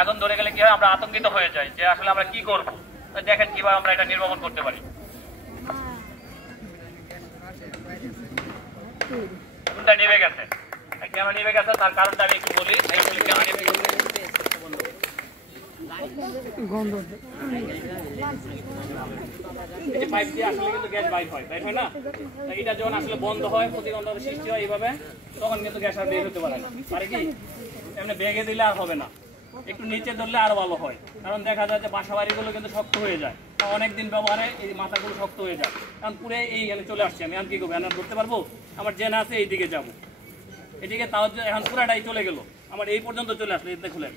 আগুন ধরে গেলে কি হয়, আমরা আতঙ্কিত হয়ে যাই যে আসলে আমরা কি করব। দেখেন কিভাবে আমরা এটা নির্বাপন করতে পারি। আগুনটা নিভে গেছে। কেন নিভে গেছে তার কারণটা আমি একটু বলি। পাইপ দিয়ে আসলে কিন্তু গ্যাস বাইর হয়, তাই হয় না? এটা যখন আসলে বন্ধ হয়, প্রতিবন্ধকতা সৃষ্টি হয় এইভাবে, তখন কিন্তু গ্যাস আর বের হতে পারে না। পারে কি? এমনি বেগে দিলে আর হবে না, একটু নিচে ধরলে আরো ভালো হয়। কারণ দেখা যায় যে বাসা বাড়িগুলো কিন্তু শক্ত হয়ে যায়, অনেকদিন ব্যবহারে এই মাথাগুলো শক্ত হয়ে যায়। কারণ পুরো এইখানে চলে আসছে, আমি আর কি করবো? এখন ধরতে পারবো? আমার জেনা আছে এইদিকে যাবো, এদিকে তাও এখন পুরাটাই চলে গেল, আমার এই পর্যন্ত চলে আসলো। এতে খুলেন,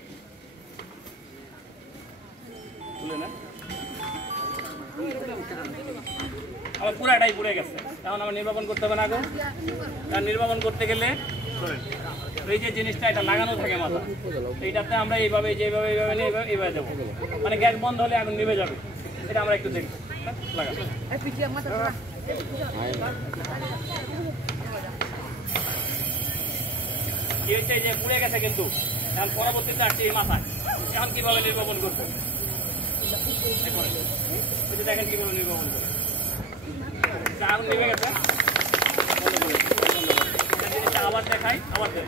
খুলে না, আমার পুরাটাই পুড়ে গেছে। এখন আমার নির্বাপন করতে হবে না আগে। কারণ নির্বাপন করতে গেলে এই যে জিনিসটা এটা লাগানো থাকে মাথা, এইটাতে আমরা এইভাবে যেভাবে এইভাবে নিয়ে এইভাবে যাবো, মানে গ্যাস বন্ধ হলে আগুন নিভে যাবে। এটা আমরা একটু দেখবো। লাগা কি হচ্ছে যে পুড়ে গেছে, কিন্তু এখন পরবর্তীতে আসছে এই মাথায়। এখন কিভাবে নির্বাপন করবো দেখেন, কিভাবে নির্বাপন করবো। আগুন নিভে গেছে, আবার দেখাই, আবার দেন,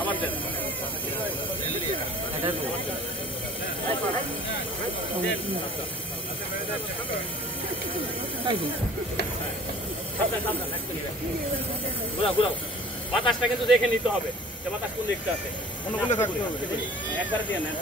আবার দেন। বাতাসটা কিন্তু দেখে নিতে হবে যে বাতাস কোন দিকটা আছে, একবার দিয়ে নেন।